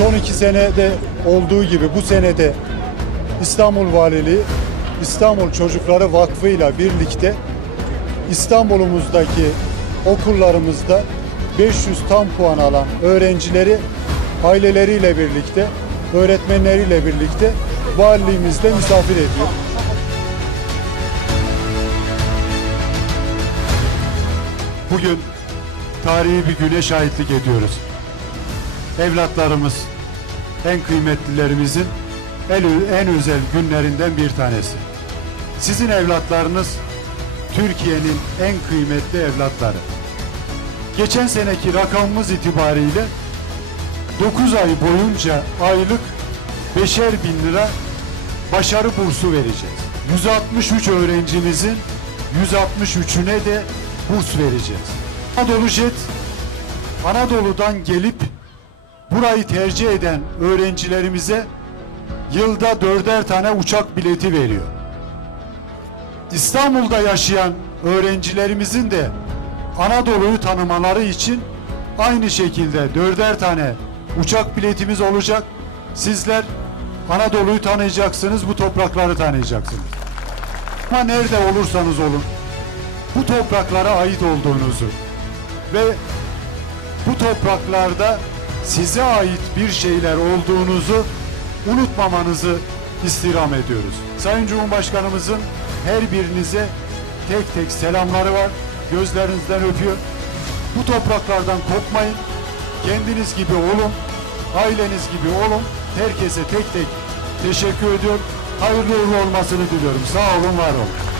önceki senede olduğu gibi bu senede İstanbul Valiliği İstanbul Çocukları Vakfı ile birlikte İstanbul'umuzdaki okullarımızda 500 tam puan alan öğrencileri aileleriyle birlikte, öğretmenleriyle birlikte valiliğimizde misafir ediyor. Bugün tarihi bir güne şahitlik ediyoruz. Evlatlarımız, en kıymetlilerimizin en, özel günlerinden bir tanesi. Sizin evlatlarınız Türkiye'nin en kıymetli evlatları. Geçen seneki rakamımız itibariyle 9 ay boyunca aylık 5'er bin lira başarı bursu vereceğiz. 163 öğrencimizin 163'üne de burs vereceğiz. Anadolu Jet Anadolu'dan gelip burayı tercih eden öğrencilerimize yılda dörder tane uçak bileti veriyor. İstanbul'da yaşayan öğrencilerimizin de Anadolu'yu tanımaları için aynı şekilde dörder tane uçak biletimiz olacak. Sizler Anadolu'yu tanıyacaksınız, bu toprakları tanıyacaksınız. Ama nerede olursanız olun, bu topraklara ait olduğunuzu ve bu topraklarda size ait bir şeyler olduğunuzu unutmamanızı istirham ediyoruz. Sayın Cumhurbaşkanımızın her birinize tek tek selamları var. Gözlerinizden öpüyor. Bu topraklardan kopmayın. Kendiniz gibi olun. Aileniz gibi olun. Herkese tek tek teşekkür ediyorum. Hayırlı uğurlu olmasını diliyorum. Sağ olun, var olun.